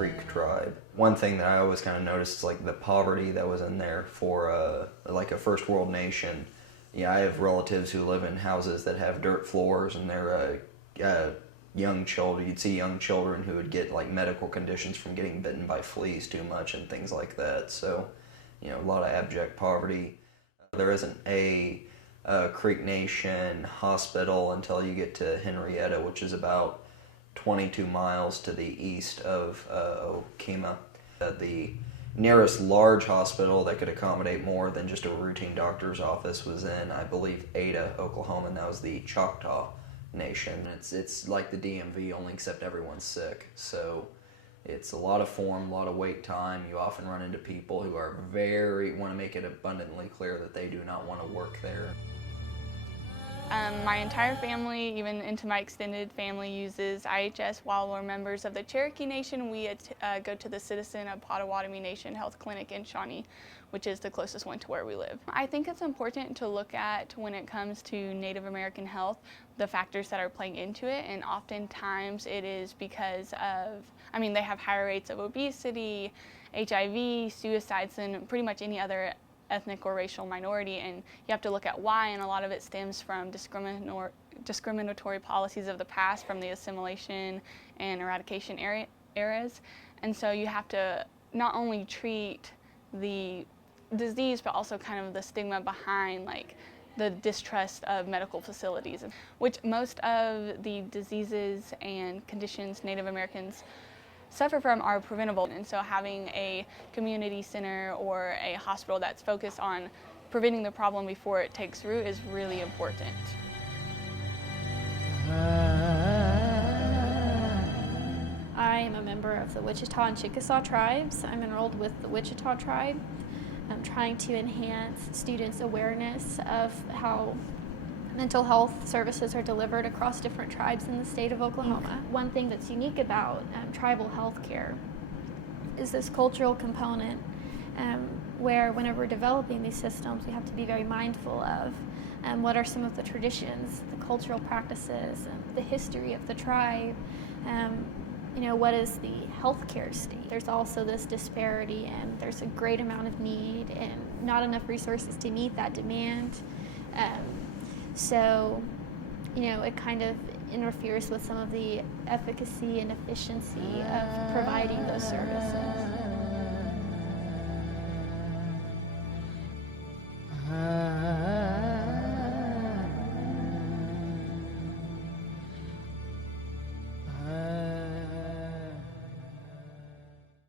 Creek tribe. One thing that I always kind of noticed is like the poverty that was in there for like a first world nation. Yeah, I have relatives who live in houses that have dirt floors, and they're young children. You'd see young children who would get like medical conditions from getting bitten by fleas too much and things like that. So, you know, a lot of abject poverty. There isn't a Creek Nation hospital until you get to Henrietta, which is about 22 miles to the east of Okemah. The nearest large hospital that could accommodate more than just a routine doctor's office was in, I believe, Ada, Oklahoma, and that was the Choctaw Nation. It's like the DMV, only except everyone's sick. So it's a lot of form, a lot of wait time. You often run into people who are want to make it abundantly clear that they do not want to work there. My entire family, even into my extended family, uses IHS. While we're members of the Cherokee Nation, we go to the Citizen of Potawatomi Nation Health Clinic in Shawnee, which is the closest one to where we live. I think it's important to look at, when it comes to Native American health, the factors that are playing into it, and oftentimes it is because of, they have higher rates of obesity, HIV, suicides than pretty much any other ethnic or racial minority, and you have to look at why, and a lot of it stems from discriminatory policies of the past, from the assimilation and eradication eras. And so you have to not only treat the disease, but also kind of the stigma behind like the distrust of medical facilities, which most of the diseases and conditions Native Americans suffer from are preventable. And so having a community center or a hospital that's focused on preventing the problem before it takes root is really important. I am a member of the Wichita and Chickasaw tribes. I'm enrolled with the Wichita tribe. I'm trying to enhance students' awareness of how mental health services are delivered across different tribes in the state of Oklahoma. One thing that's unique about tribal health care is this cultural component where whenever we're developing these systems, we have to be very mindful of what are some of the traditions, the cultural practices, the history of the tribe, what is the healthcare state. There's also this disparity, and there's a great amount of need and not enough resources to meet that demand. So, it kind of interferes with some of the efficacy and efficiency of providing those services.